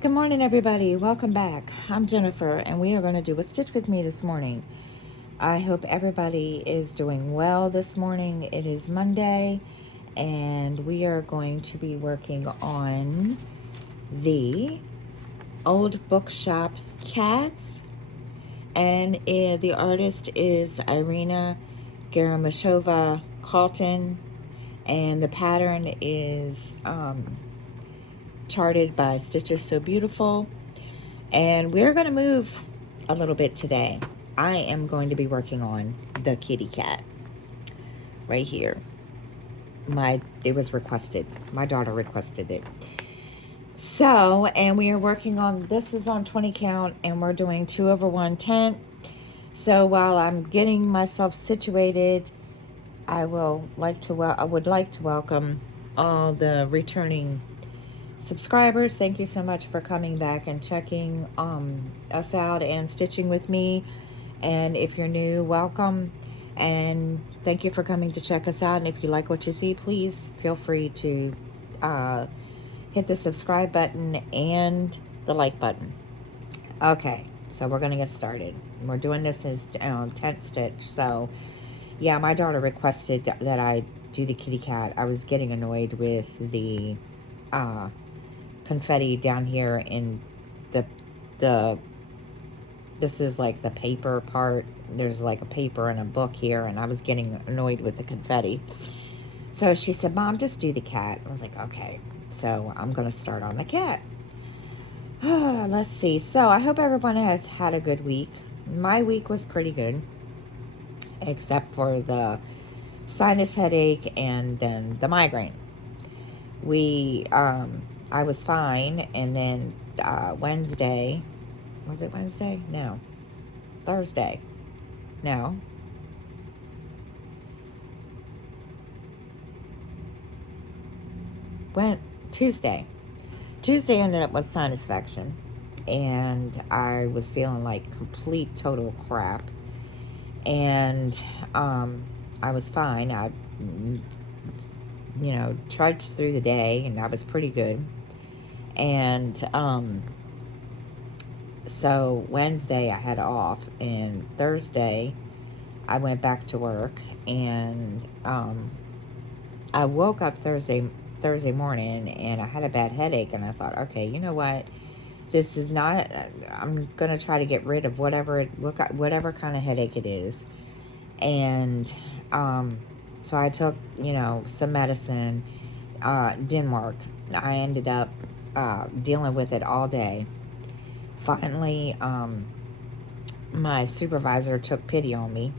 Good morning, everybody. Welcome back. I'm Jennifer, and we are going to do a stitch with me this morning. I hope everybody is doing well this morning. It is Monday, and we are going to be working on the Old Bookshop Cats, and the artist is Irina Garamashova Calton, and the pattern is charted by Stitches So Beautiful. And we're going to move a little bit today. I am going to be working on the kitty cat right here. It was requested. My daughter requested it. So, and we are working on, this is on 20 count, and we're doing 2/110. So while I'm getting myself situated, I would like to welcome all the returning subscribers. Thank you so much for coming back and checking us out and stitching with me. And if you're new, welcome, and thank you for coming to check us out. And if you like what you see, please feel free to hit the subscribe button and the like button. Okay, so we're gonna get started. We're doing this as 10th stitch. So yeah, my daughter requested that I do the kitty cat. I was getting annoyed with the confetti down here in the this is like the paper part. There's like a paper and a book here, and I was getting annoyed with the confetti. So she said, Mom, just do the cat. I was like, okay. So I'm going to start on the cat. Let's see. So I hope everyone has had a good week. My week was pretty good, except for the sinus headache and then the migraine. I was fine, and then Wednesday, was it Wednesday? No. Thursday. No. Went Tuesday. Tuesday ended up with sinus infection, and I was feeling like complete total crap. And I was fine. I trudged through the day, and I was pretty good. And so Wednesday I had off, and Thursday I went back to work, and I woke up Thursday morning, and I had a bad headache, and I thought, okay, you know what? This is not. I'm gonna try to get rid of whatever kind of headache it is, and so I took some medicine. Didn't work. I ended up dealing with it all day. Finally, my supervisor took pity on me,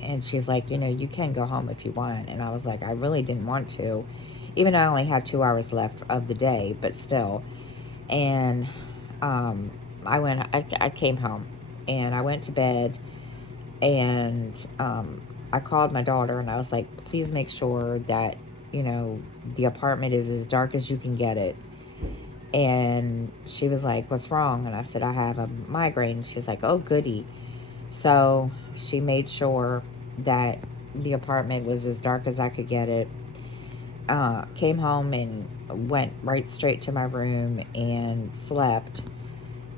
and she's like, you can go home if you want. And I was like, I really didn't want to, even though I only had 2 hours left of the day, but still. And I came home, and I went to bed, and I called my daughter, and I was like, please make sure that the apartment is as dark as you can get it. And she was like, what's wrong? And I said, I have a migraine. She's like, oh, goody. So she made sure that the apartment was as dark as I could get it. Came home and went right straight to my room and slept,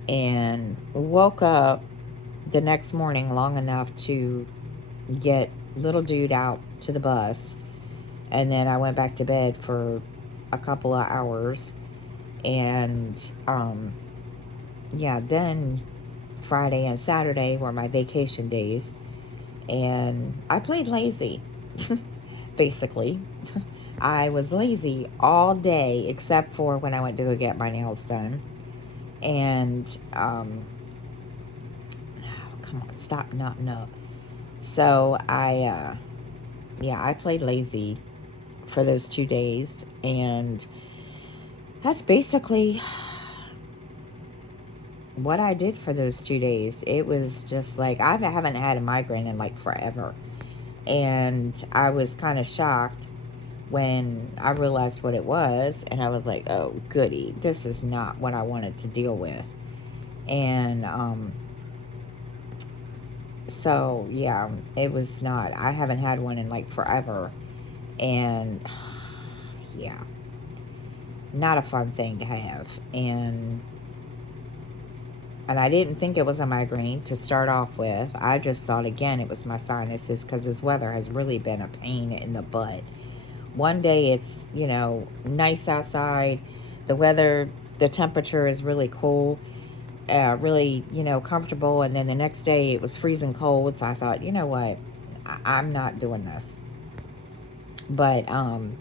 and woke up the next morning long enough to get little dude out to the bus. And then I went back to bed for a couple of hours. And then Friday and Saturday were my vacation days, and I played lazy. Basically, I was lazy all day except for when I went to go get my nails done. And come on, stop knotting up. So I played lazy for those 2 days, and that's basically what I did for those 2 days. It was just like, I haven't had a migraine in like forever. And I was kind of shocked when I realized what it was, and I was like, oh, goody, this is not what I wanted to deal with. And so, yeah, it was not. I haven't had one in like forever. And yeah. not a fun thing to have. And I didn't think it was a migraine to start off with. I just thought, again, it was my sinuses because this weather has really been a pain in the butt. One day it's, nice outside. The weather, the temperature is really cool, really, comfortable. And then the next day it was freezing cold. So I thought, you know what? I'm not doing this. But I'm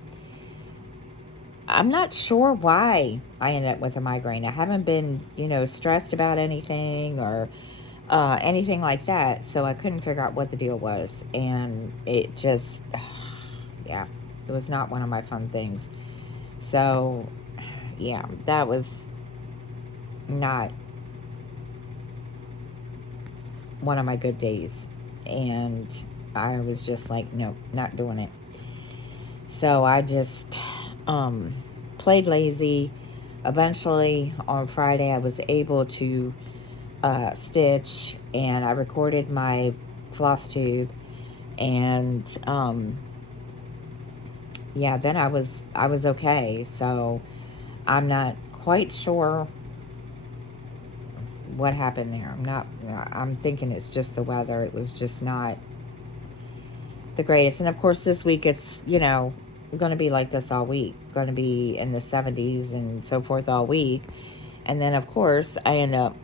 not sure why I ended up with a migraine. I haven't been, stressed about anything or anything like that. So I couldn't figure out what the deal was. And it just, yeah, it was not one of my fun things. So, yeah, that was not one of my good days. And I was just like, no, not doing it. So I just played lazy. Eventually, on Friday, I was able to stitch, and I recorded my floss tube, and yeah, then I was okay. So I'm not quite sure what happened there. I'm thinking it's just the weather. It was just not the greatest. And of course, this week it's, going to be like this all week. Going to be in the 70s and so forth all week. And then, of course, I end up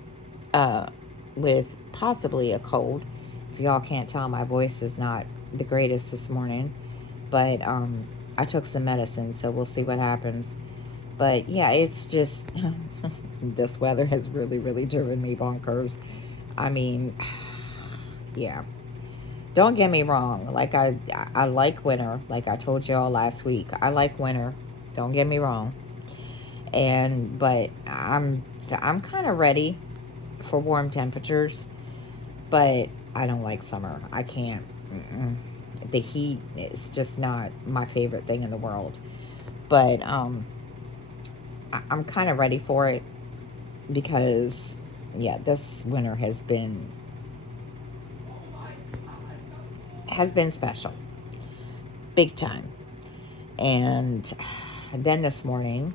with possibly a cold. If y'all can't tell, my voice is not the greatest this morning. But I took some medicine, so we'll see what happens. But yeah, it's just, this weather has really, really driven me bonkers. I mean, yeah. Don't get me wrong. Like I like winter. Like I told y'all last week, I like winter. Don't get me wrong. But I'm kind of ready for warm temperatures. But I don't like summer. I can't. The heat is just not my favorite thing in the world. But I'm kind of ready for it because, yeah, this winter has been special, big time. And then this morning,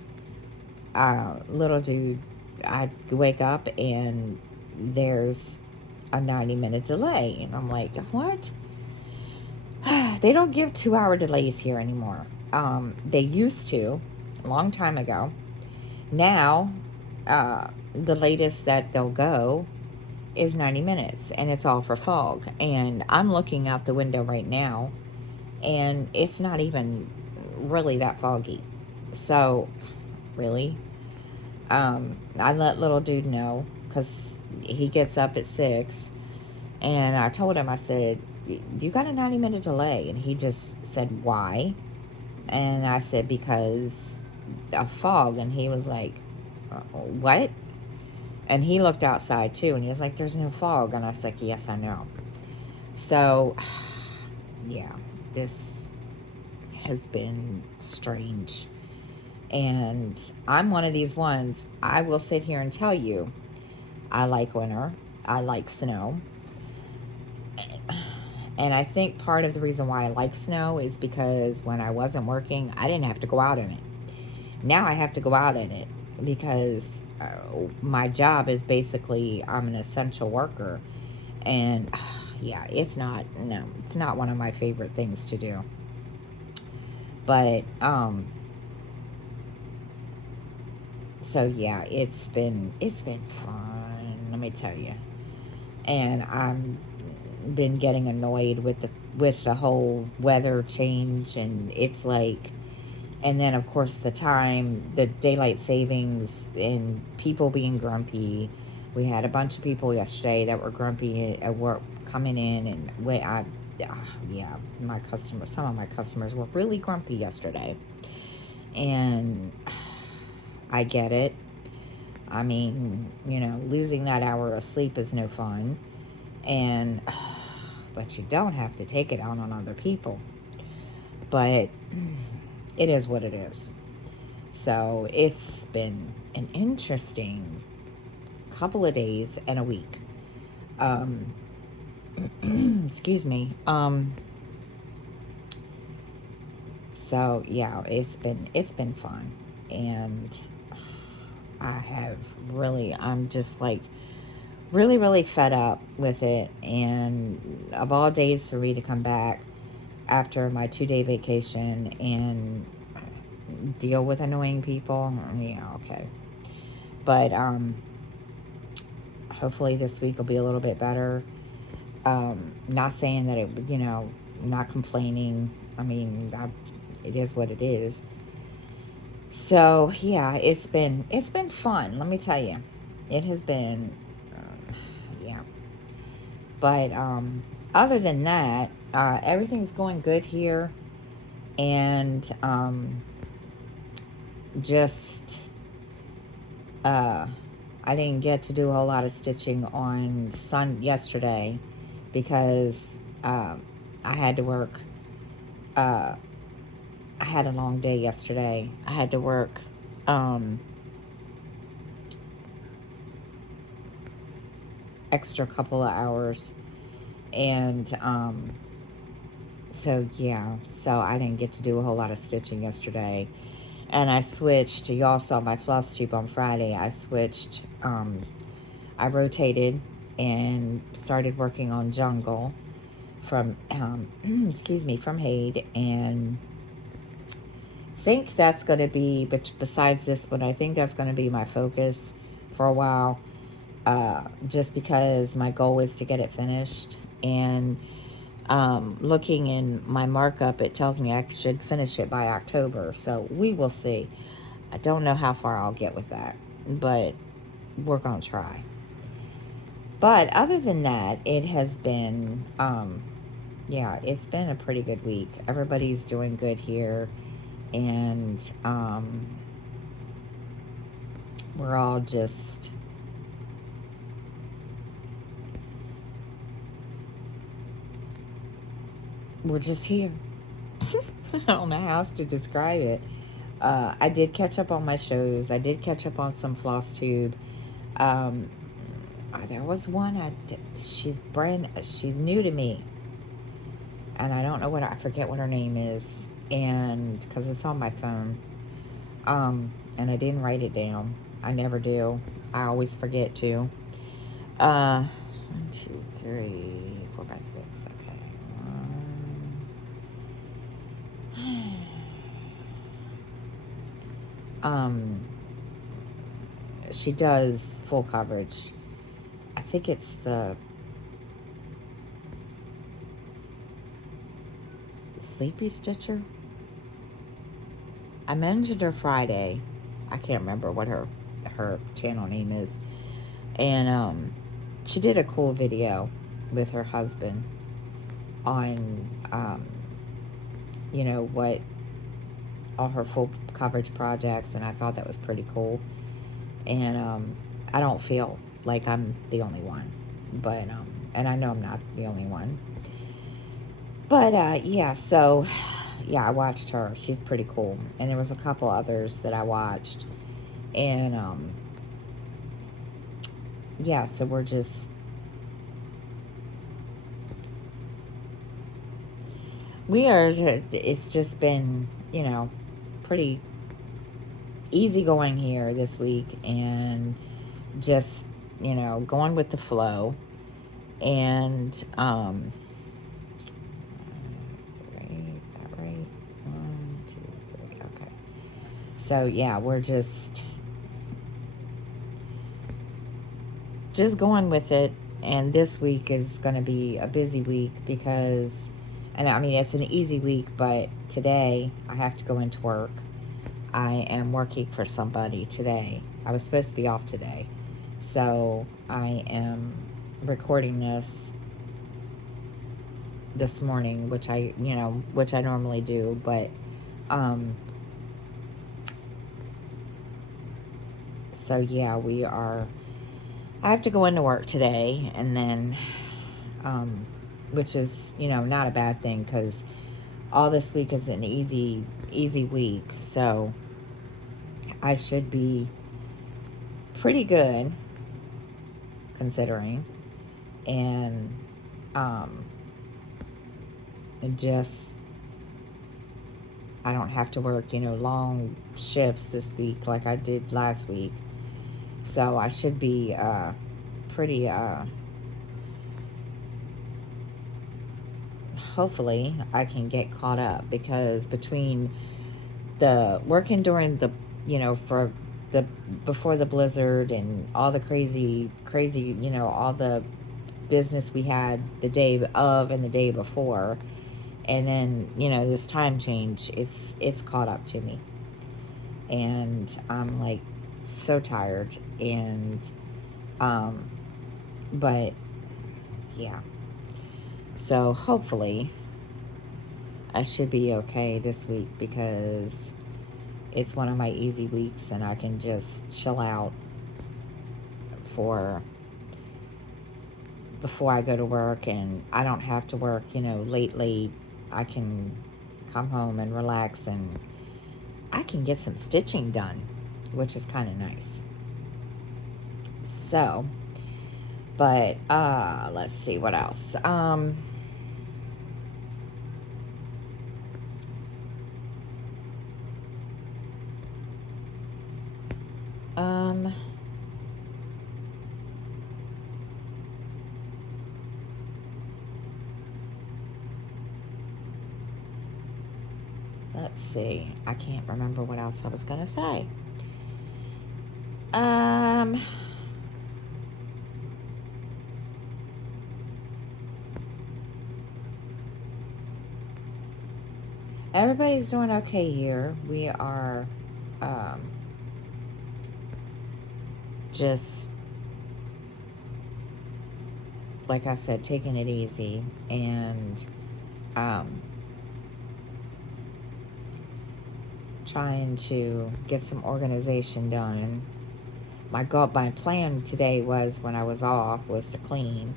little dude, I wake up and there's a 90-minute delay, and I'm like, what? They don't give 2-hour delays here anymore. They used to, a long time ago. Now, the latest that they'll go is 90 minutes, and it's all for fog. And I'm looking out the window right now, and it's not even really that foggy. So, really, I let little dude know because he gets up at 6, and I told him, I said, you got a 90-minute delay? And he just said, why? And I said, because of fog. And he was like, what? And he looked outside too, and he was like, there's no fog. And I was like, yes, I know. So, yeah, this has been strange. And I'm one of these ones, I will sit here and tell you, I like winter. I like snow. And I think part of the reason why I like snow is because when I wasn't working, I didn't have to go out in it. Now I have to go out in it because my job is basically, I'm an essential worker. And yeah, it's not one of my favorite things to do. But so yeah, it's been fun, let me tell you. And I'm been getting annoyed with the whole weather change, and it's like, and then of course the daylight savings, and people being grumpy. We had a bunch of people yesterday that were grumpy at work coming in, and some of my customers were really grumpy yesterday. And I get it. I mean, losing that hour of sleep is no fun. But you don't have to take it out on other people. But it is what it is. So it's been an interesting couple of days and a week. Excuse me. So yeah, it's been fun. and I'm just like really, really fed up with it. And of all days for me to come back after my 2-day vacation and deal with annoying people, yeah, okay. But hopefully this week will be a little bit better. Not saying that not complaining. I mean, it is what it is. So yeah, it's been fun. Let me tell you, it has been, yeah. But other than that, everything's going good here, and just I didn't get to do a whole lot of stitching on yesterday because I had to work. I had a long day yesterday. I had to work extra couple of hours, and so yeah, so I didn't get to do a whole lot of stitching yesterday. And I switched. Y'all saw my floss tube on Friday. I switched. I rotated and started working on Jungle from excuse me, from Hade, and think that's going to be, but besides this one, I think that's going to be my focus for a while, just because my goal is to get it finished. And looking in my markup, it tells me I should finish it by October, so we will see. I don't know how far I'll get with that, but we're going to try. But other than that, it has been, yeah, it's been a pretty good week. Everybody's doing good here, and we're all just here. I don't know how else to describe it. I did catch up on my shows. I did catch up on some floss tube. There was one. She's new to me, and I don't know I forget what her name is, and because it's on my phone. And I didn't write it down. I never do. I always forget to. 1, 2, 3, 4, 5, 6. Okay. She does full coverage. I think it's the Sleepy Stitcher. I mentioned her Friday. I can't remember what her channel name is. And she did a cool video with her husband on what all her full coverage projects, and I thought that was pretty cool. And I don't feel like I'm the only one, but and I know I'm not the only one. But yeah, so yeah, I watched her. She's pretty cool. And there was a couple others that I watched. And yeah, so we're just it's just been, pretty easy going here this week, and just, going with the flow. And is that right? 1, 2, 3. Okay. So yeah, we're just going with it. And this week is going to be a busy week because, and I mean, it's an easy week, but today I have to go into work. I am working for somebody today. I was supposed to be off today. So I am recording this morning, which I normally do, but so yeah, I have to go into work today, and then which is, not a bad thing, because all this week is an easy week, so I should be pretty good considering. And just I don't have to work, long shifts this week like I did last week. So I should be pretty, hopefully, I can get caught up because between the working during the, for the, before the blizzard and all the crazy, all the business we had the day of and the day before, and then this time change, it's caught up to me, and I'm like so tired, and um but yeah, so hopefully I should be okay this week because it's one of my easy weeks and I can just chill out for before I go to work, and I don't have to work, late. I can come home and relax, and I can get some stitching done, which is kind of nice. So, but let's see what else. Um let's see. I can't remember what else I was gonna say. Um Everybody's doing okay here. We are um just, like I said, taking it easy, and um trying to get some organization done. My plan today was, when I was off, was to clean.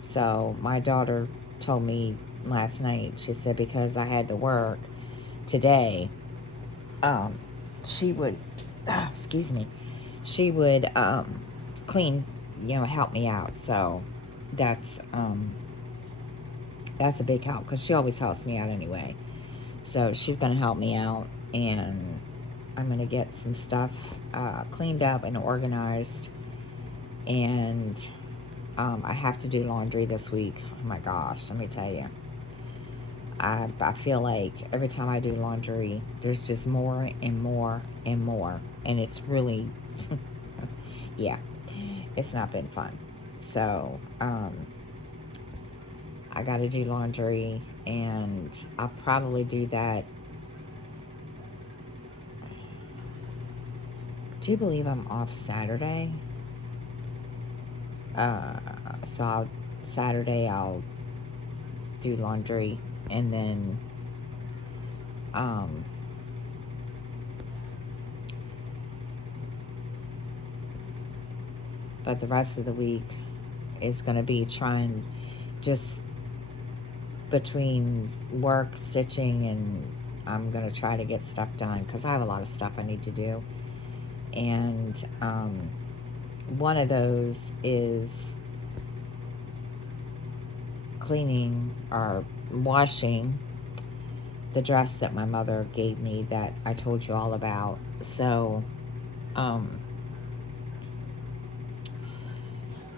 So my daughter told me last night, she said because I had to work today, um, she would, excuse me, she would clean, help me out. So that's that's a big help because she always helps me out anyway. So she's going to help me out, and I'm going to get some stuff cleaned up and organized. And I have to do laundry this week. Oh my gosh, let me tell you. I feel like every time I do laundry, there's just more and more and more. And it's really, yeah, it's not been fun. So, I got to do laundry, and I'll probably do that. Do you believe I'm off Saturday? Uh, so Saturday I'll do laundry, and then um, but the rest of the week is going to be trying, just between work, stitching, and I'm going to try to get stuff done because I have a lot of stuff I need to do. And one of those is cleaning or washing the dress that my mother gave me that I told you all about. So,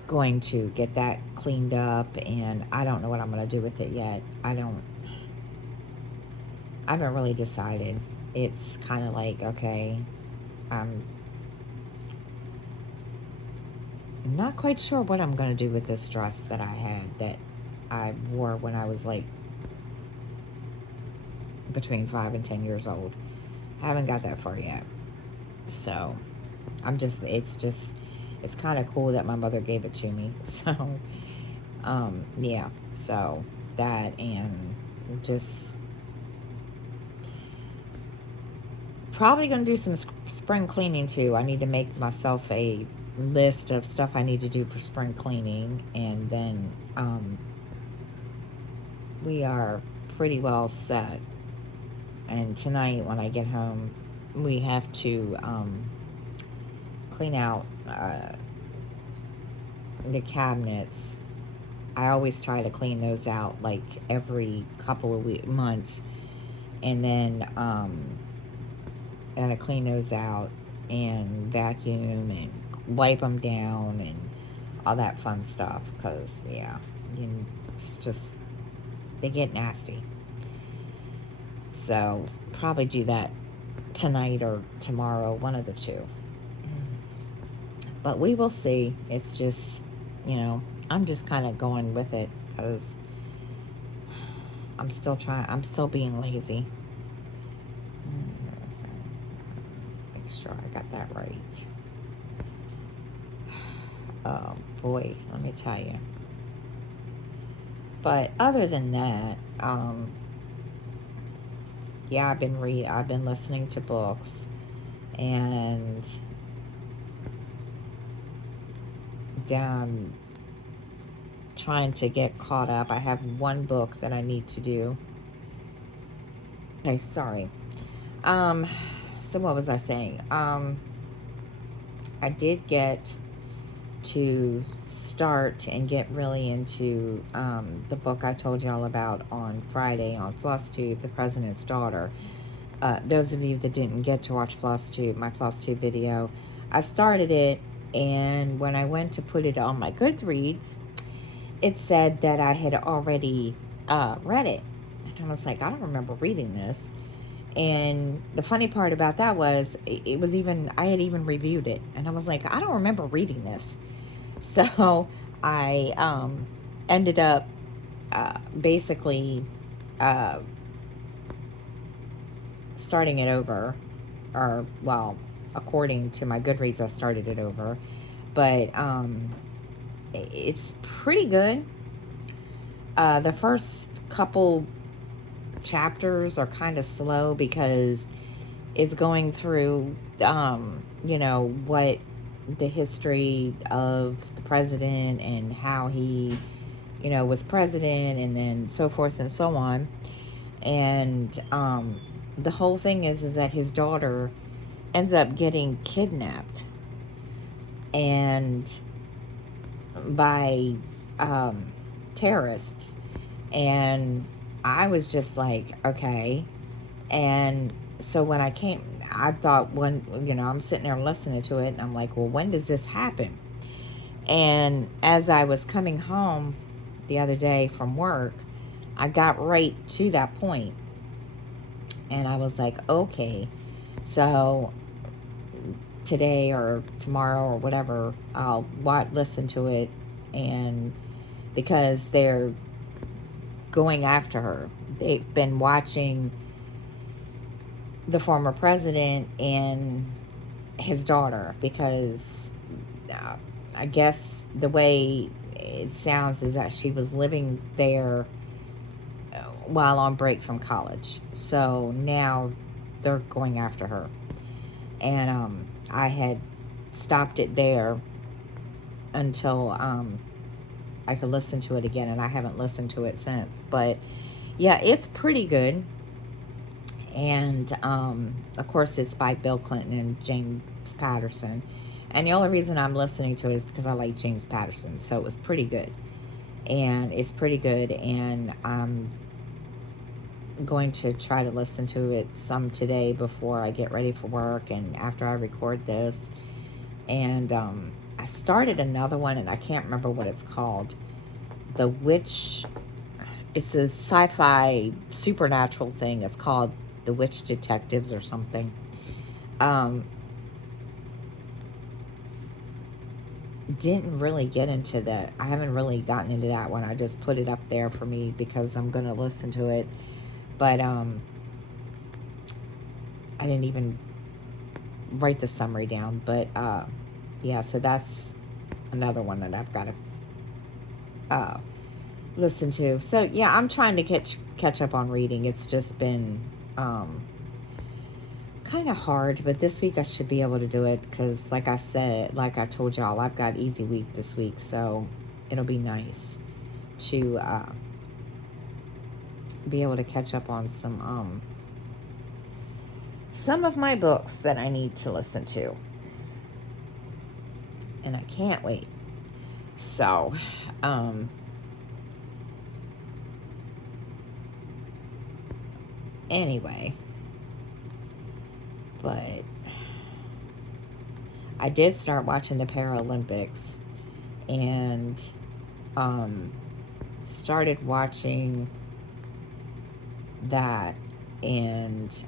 going to get that cleaned up, and I don't know what I'm going to do with it yet. I haven't really decided. It's kind of like, okay, I'm not quite sure what I'm going to do with this dress that I had, that I wore when I was like between 5 and 10 years old. I haven't got that far yet. So it's kind of cool that my mother gave it to me. So, yeah, so that, and just probably going to do some spring cleaning too. I need to make myself a list of stuff I need to do for spring cleaning, and then we are pretty well set. And tonight when I get home, we have to clean out the cabinets. I always try to clean those out like every couple of months, And then gotta clean those out and vacuum and wipe them down and all that fun stuff. Because, yeah, it's just, they get nasty. So, probably do that tonight or tomorrow, one of the two. But we will see. It's just, I'm just kind of going with it because I'm still being lazy. Let's make sure I got that right. Oh boy, let me tell you. But other than that, yeah, I've been listening to books and down trying to get caught up. I have one book that I need to do. Okay, sorry. So what was I saying? I did get to start and get really into the book I told y'all about on Friday on FlossTube, The President's Daughter. Those of you that didn't get to watch FlossTube, my FlossTube video, I started it, and when I went to put it on my Goodreads, it said that I had already read it. And I was like, I don't remember reading this. And the funny part about that was I had even reviewed it. And I was like, I don't remember reading this. So I ended up basically starting it over. Or, well, according to my Goodreads, I started it over. But it's pretty good. The first couple chapters are kind of slow because it's going through, what the history of the president and how he, was president and then so forth and so on. And the whole thing is that his daughter ends up getting kidnapped and by terrorists. And I was just like, okay. And so when I thought I'm sitting there listening to it and I'm like, well, when does this happen? And as I was coming home the other day from work, I got right to that point. And I was like, okay, so today or tomorrow or whatever, I'll listen to it, and because they're going after her. They've been watching the former president and his daughter because I guess the way it sounds is that she was living there while on break from college. So now they're going after her. And I had stopped it there until I could listen to it again, and I haven't listened to it since. But yeah, it's pretty good. And of course, it's by Bill Clinton and James Patterson. And the only reason I'm listening to it is because I like James Patterson. So it was pretty good. And it's pretty good. And I'm going to try to listen to it some today before I get ready for work and after I record this. And I started another one, and I can't remember what it's called. The Witch. It's a sci-fi supernatural thing. It's called The Witch Detectives or something. Didn't really get into that. I haven't really gotten into that one. I just put it up there for me because I'm going to listen to it. But I didn't even write the summary down. But yeah, so that's another one that I've got to listen to. So yeah, I'm trying to catch up on reading. It's just been kind of hard, but this week I should be able to do it because, like I said, like I told y'all, I've got easy week this week, so it'll be nice to be able to catch up on some of my books that I need to listen to, and I can't wait. So Anyway, but I did start watching the Paralympics, and started watching that, and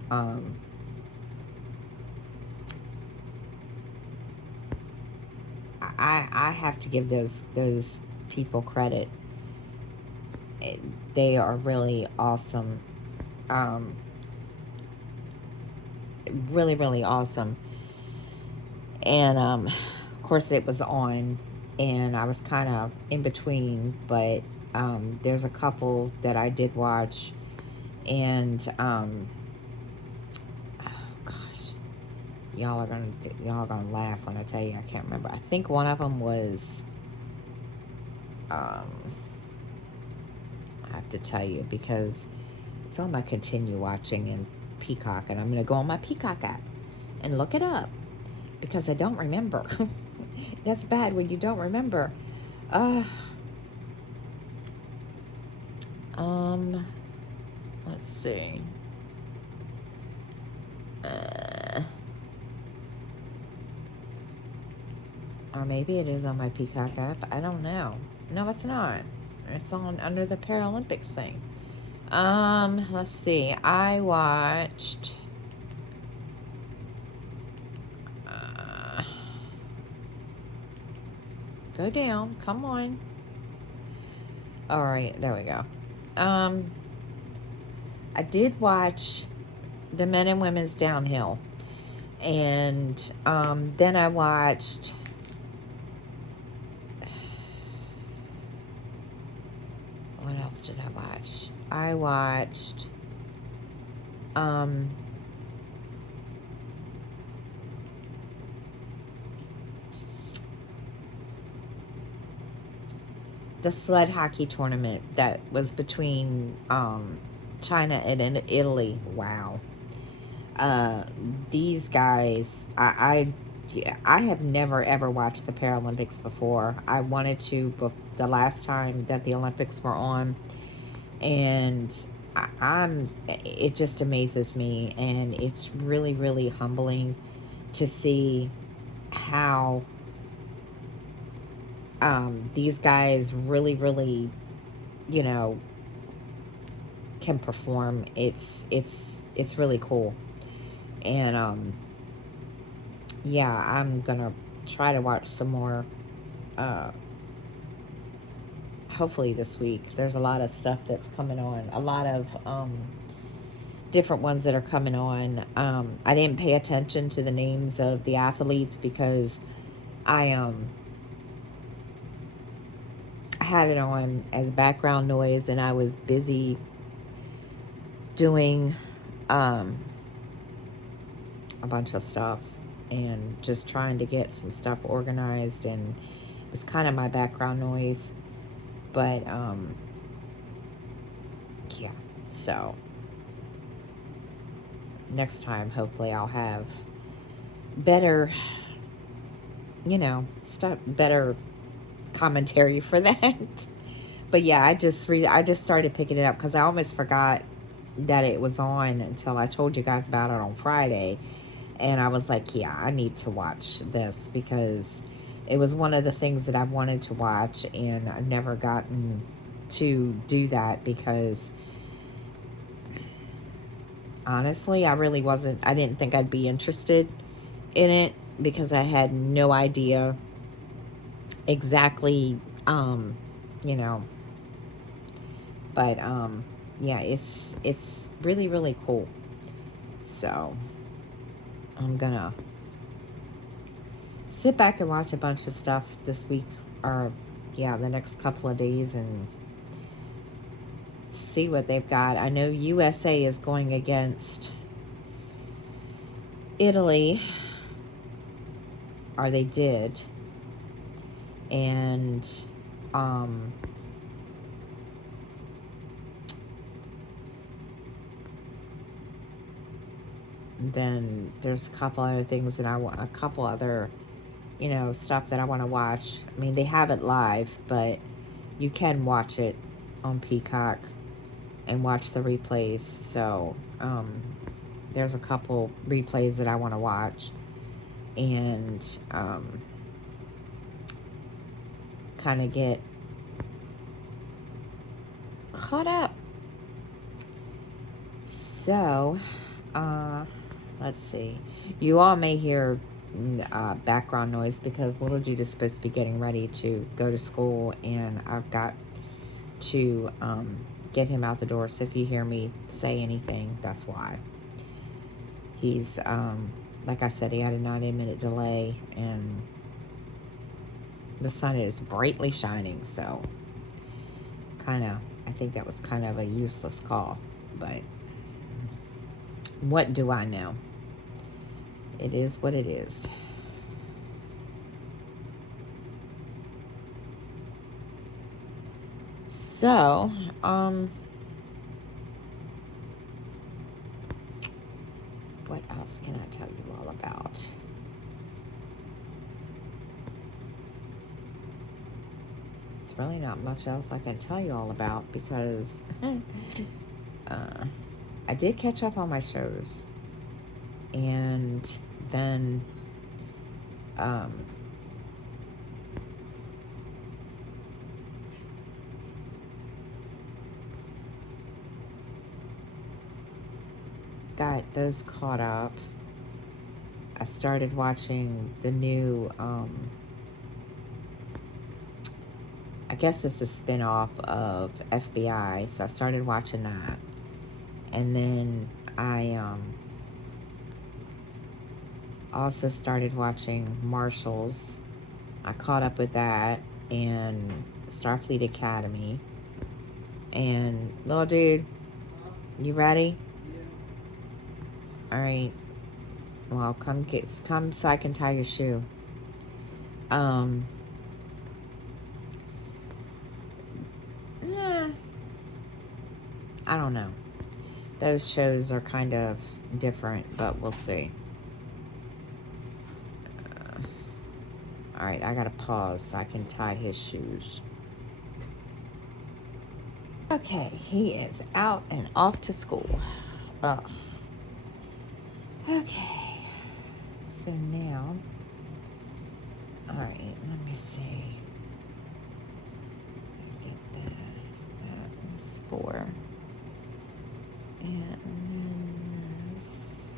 I have to give those people credit. They are really awesome. Um, really, really awesome. And of course, it was on, and I was kind of in between, but there's a couple that I did watch, and oh gosh, y'all are gonna laugh when I tell you. I can't remember. I think one of them was um, I have to tell you because it's on my continue watching in Peacock, and I'm gonna go on my Peacock app and look it up because I don't remember. That's bad when you don't remember. Uh, let's see. Or maybe it is on my Peacock app. I don't know. No, it's not. It's on under the Paralympics thing. Let's see. I watched. Go down. Come on. All right, there we go. I did watch the men and women's downhill, and then I watched. What else did I watch? I watched. The sled hockey tournament that was between China and Italy. Wow. These guys, I have never ever watched the Paralympics before. I wanted to the last time that the Olympics were on, and it just amazes me, and it's really, really humbling to see how these guys really, really, you know, can perform. It's really cool. And yeah, I'm gonna try to watch some more hopefully this week. There's a lot of stuff that's coming on, a lot of different ones that are coming on. I didn't pay attention to the names of the athletes because I had it on as background noise, and I was busy doing a bunch of stuff and just trying to get some stuff organized, and it was kind of my background noise. But yeah, so next time hopefully I'll have better, stuff, better commentary for that. But yeah, I just started picking it up because I almost forgot that it was on until I told you guys about it on Friday. And I was like, yeah, I need to watch this because it was one of the things that I wanted to watch, and I've never gotten to do that because honestly, I didn't think I'd be interested in it because I had no idea exactly, you know, but yeah, it's really, really cool. So I'm gonna sit back and watch a bunch of stuff this week, or yeah, the next couple of days, and see what they've got. I know USA is going against Italy, or they did, and then there's a couple other things that a couple other, stuff that I want to watch. I mean, they have it live, but you can watch it on Peacock and watch the replays. So there's a couple replays that I want to watch and kind of get caught up. So let's see. You all may hear background noise because little Judah's supposed to be getting ready to go to school, and I've got to get him out the door. So if you hear me say anything, that's why. He's like I said, he had a 90-minute delay, and the sun is brightly shining. So I think that was kind of a useless call, but what do I know? It is what it is. So, what else can I tell you all about? It's really not much else I can tell you all about because I did catch up on my shows, and then got those caught up. I started watching the new I guess it's a spin-off of FBI, so I started watching that. And then I also started watching Marshals. I caught up with that, and Starfleet Academy. And little dude, you ready? All right. Well, come so I can tie your shoe. I don't know. Those shows are kind of different, but we'll see. All right, I gotta pause so I can tie his shoes. Okay, he is out and off to school. Okay, so now, all right, let me see. Get that. That is 4. And then this.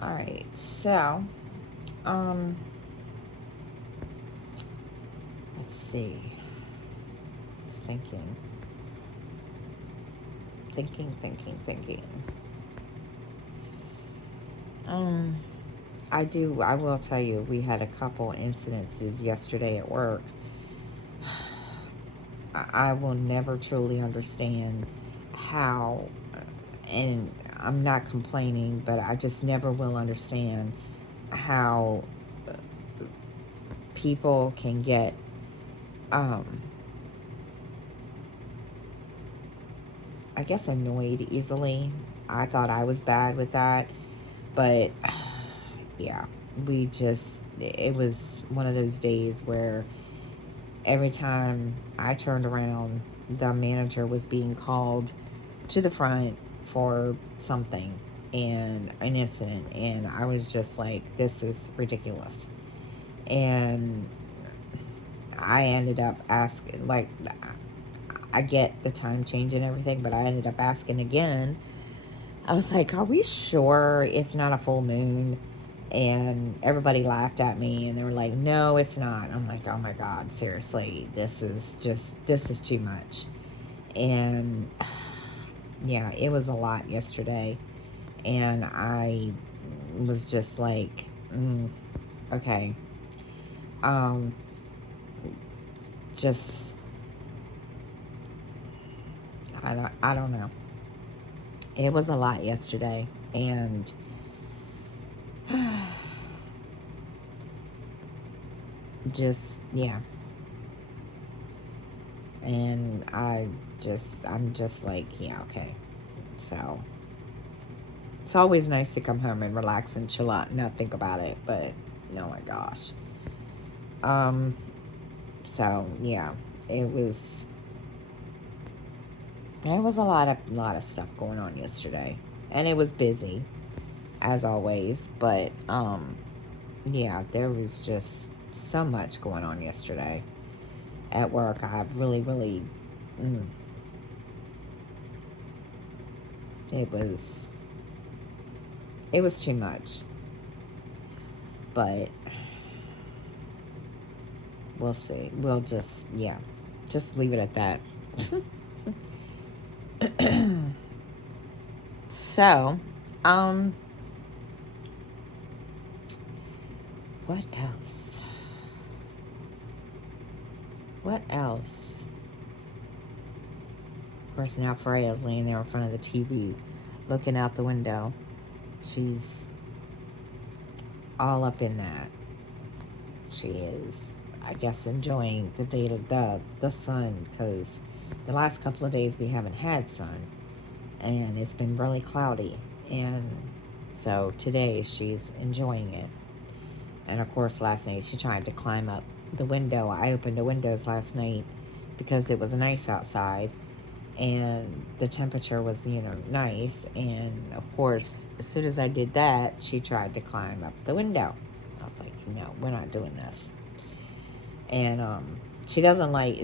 All right, so, let's see. Thinking. I will tell you, we had a couple incidences yesterday at work. I will never truly understand how, and I'm not complaining, but I just never will understand how people can get, I guess, annoyed easily. I thought I was bad with that, but yeah, it was one of those days where every time I turned around, the manager was being called to the front for something, and an incident, and I was just like, this is ridiculous. And I ended up asking, like, I get the time change and everything, but I ended up asking again. I was like, are we sure it's not a full moon? And everybody laughed at me, and they were like, no, it's not. I'm like, oh my God, seriously, this is too much. And yeah, it was a lot yesterday. And I was just like, okay. Just, I don't know. It was a lot yesterday, and just, yeah. And I'm just like, yeah, okay. So it's always nice to come home and relax and chill out and not think about it, but oh my gosh. So yeah, it was There was a lot of stuff going on yesterday, and it was busy as always. But yeah, there was just so much going on yesterday at work. I really, mm, it was too much. But we'll see. We'll just just leave it at that. So, um, what else? What else? Of course, now Freya's laying there in front of the TV, looking out the window. She's all up in that. She is, I guess, enjoying the day to the sun, because the last couple of days we haven't had sun, and it's been really cloudy, and so today she's enjoying it. And of course, last night she tried to climb up the window. I opened the windows last night because it was nice outside, and the temperature was, nice. And of course, as soon as I did that, she tried to climb up the window. I was like, no, we're not doing this. And she doesn't I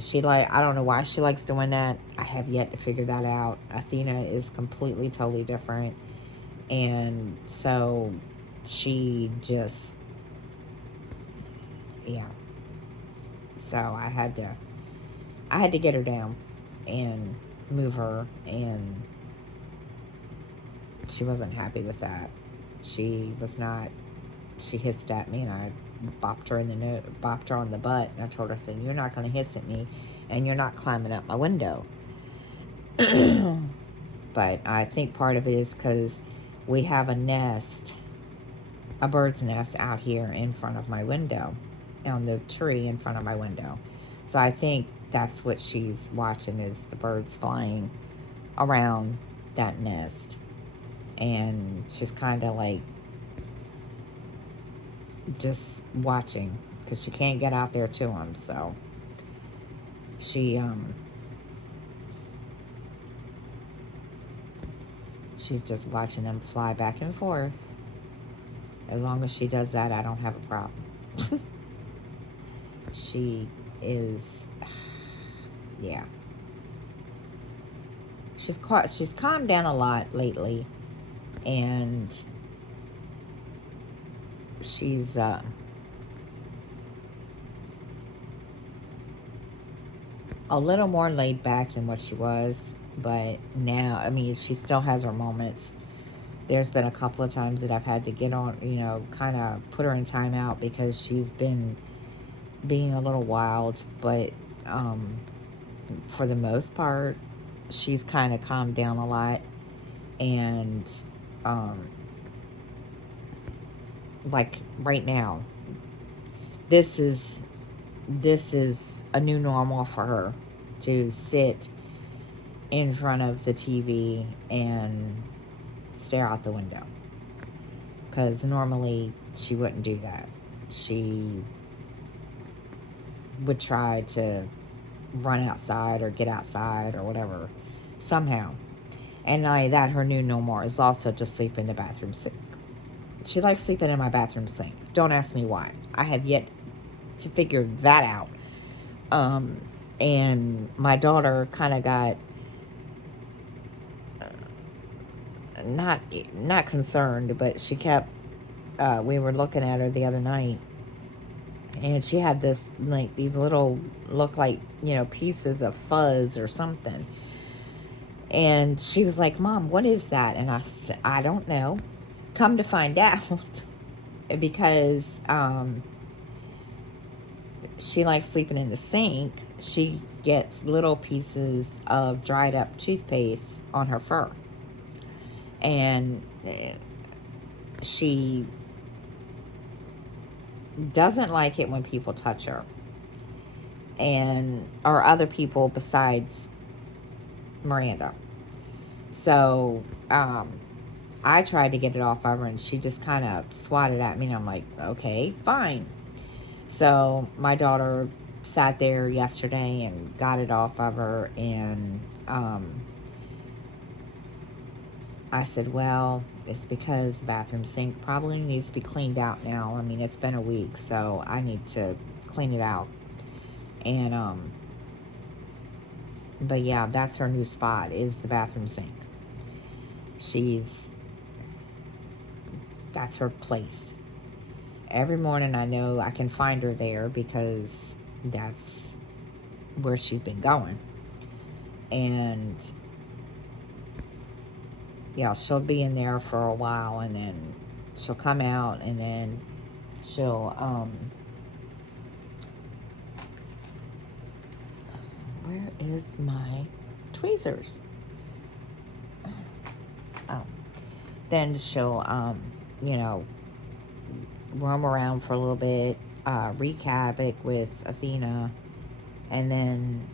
don't know why she likes doing that. I have yet to figure that out. Athena is completely, totally different. And so she just, yeah. So I had to get her down and move her, and she wasn't happy with that. She was not. She hissed at me, and I bopped her on the butt, and I told her, I said, "You're not going to hiss at me, and you're not climbing up my window." But I think part of it is because we have a bird's nest out here in front of my window, on the tree in front of my window. So I think that's what she's watching, is the birds flying around that nest. And she's kind of like just watching, because she can't get out there to them. So she's just watching them fly back and forth. As long as she does that, I don't have a problem. She is, yeah. She's calmed down a lot lately, and she's a little more laid back than what she was. But now, I mean, she still has her moments. There's been a couple of times that I've had to get on, kind of put her in timeout, because she's been being a little wild. But for the most part, she's kind of calmed down a lot. And like right now, this is a new normal for her, to sit in front of the TV and stare out the window, because normally she wouldn't do that. She would try to run outside or get outside or whatever somehow. And not only that, her new normal is also to sleep in the bathroom sink. She likes sleeping in my bathroom sink. Don't ask me why. I have yet to figure that out. And my daughter kind of got not concerned, but she kept. We were looking at her the other night, and she had this, like, these little, look like, pieces of fuzz or something. And she was like, "Mom, what is that?" And I said, "I don't know." Come to find out, because she likes sleeping in the sink, she gets little pieces of dried up toothpaste on her fur. And she doesn't like it when people touch her, or other people besides Miranda. So I tried to get it off of her, and she just kind of swatted at me, and I'm like, okay, fine. So my daughter sat there yesterday and got it off of her, and I said, well, it's because the bathroom sink probably needs to be cleaned out now. I mean, it's been a week, so I need to clean it out. And, but yeah, that's her new spot, is the bathroom sink. That's her place. Every morning I know I can find her there because that's where she's been going. And yeah, she'll be in there for a while, and then she'll come out, and then she'll, where is my tweezers? Oh, then she'll, you know, roam around for a little bit, wreak havoc with Athena, and then,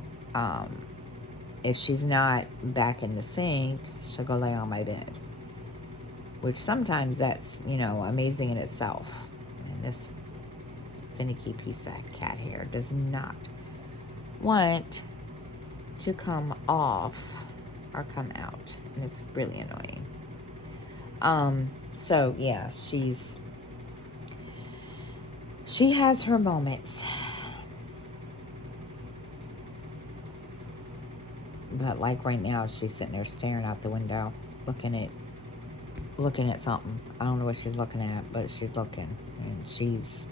if she's not back in the sink, she'll go lay on my bed. Which sometimes that's, you know, amazing in itself. And this finicky piece of cat hair does not want to come off or come out. And it's really annoying. So yeah, she has her moments. But like right now, she's sitting there staring out the window, looking at something. I don't know what she's looking at, but she's looking. And she's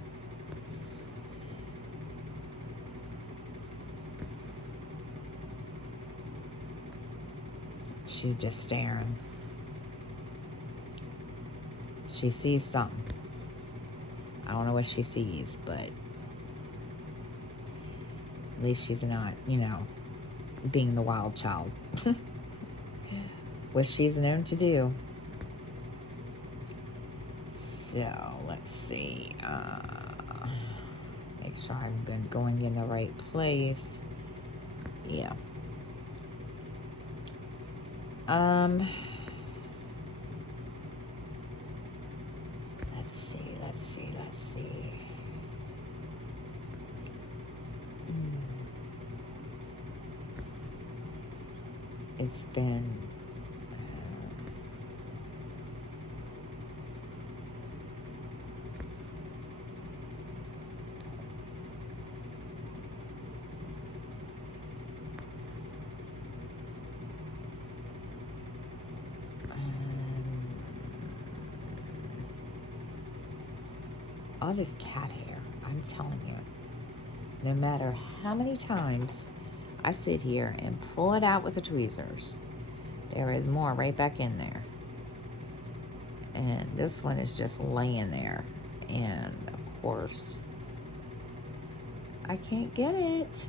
just staring. She sees something. I don't know what she sees, but at least she's not, you know, being the wild child. Which she's known to do. So, let's see. Make sure I'm going in the right place. Yeah. Let's see. It's been all this cat hair. I'm telling you, no matter how many times I sit here and pull it out with the tweezers, there is more right back in there. And this one is just laying there. And of course, I can't get it.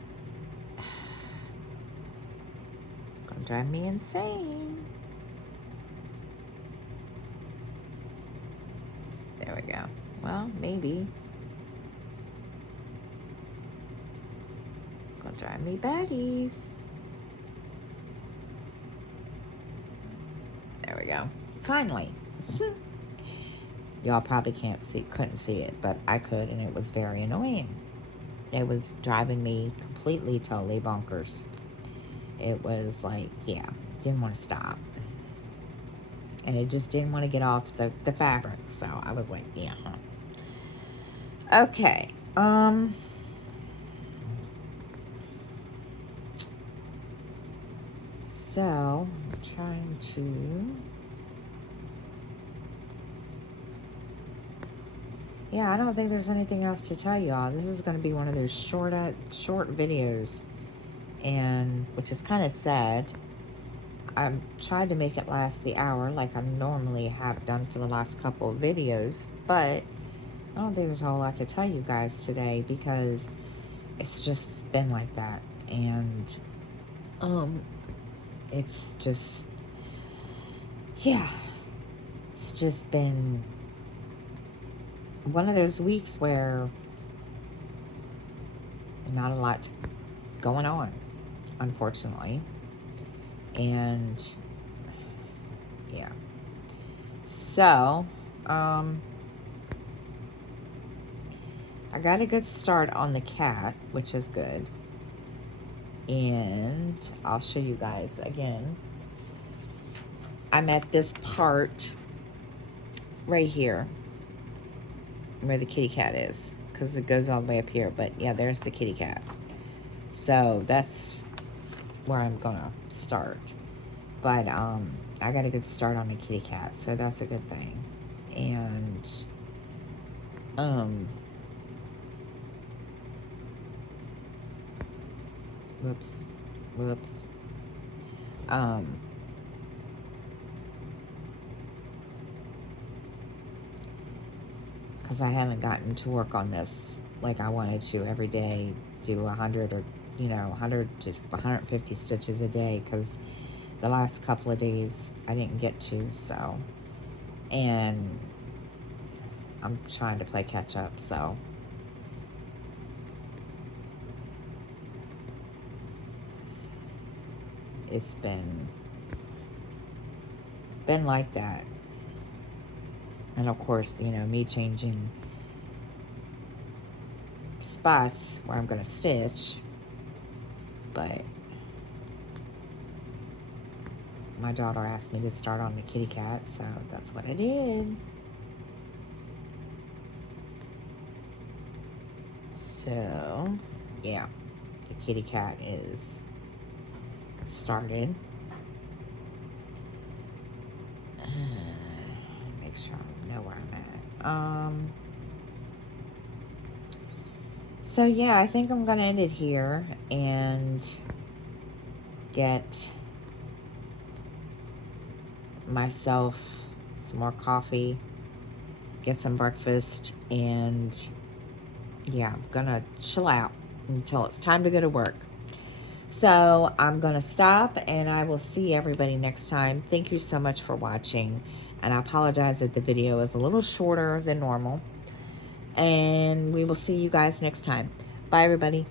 Gonna drive me insane. There we go. Well, maybe. Gonna drive me baddies. There we go. Finally. Y'all probably couldn't see it, but I could, and it was very annoying. It was driving me completely, totally bonkers. It was like, yeah, didn't want to stop. And it just didn't want to get off the fabric. So I was like, yeah. Okay. So I'm trying to. Yeah, I don't think there's anything else to tell y'all. This is going to be one of those short videos, and which is kind of sad. I've tried to make it last the hour like I normally have done for the last couple of videos, but I don't think there's a whole lot to tell you guys today because it's just been like that. And it's just, yeah, it's just been one of those weeks where not a lot going on, unfortunately. And yeah, so I got a good start on the cat, which is good. And I'll show you guys again. I'm at this part right here where the kitty cat is, because it goes all the way up here. But yeah, there's the kitty cat. So that's where I'm gonna start. But I got a good start on the kitty cat, so that's a good thing. And whoops. Because I haven't gotten to work on this like I wanted to every day, do 100 or 100 to 150 stitches a day, because the last couple of days I didn't get to. So, and I'm trying to play catch up. So it's been like that. And of course, me changing spots where I'm going to stitch. But my daughter asked me to start on the kitty cat, so that's what I did. So, yeah, the kitty cat is started. Make sure I know where I'm at. So yeah, I think I'm gonna end it here and get myself some more coffee, get some breakfast, and yeah, I'm gonna chill out until it's time to go to work. So I'm gonna stop, and I will see everybody next time. Thank you so much for watching, and I apologize that the video is a little shorter than normal, and we will see you guys next time. Bye, everybody.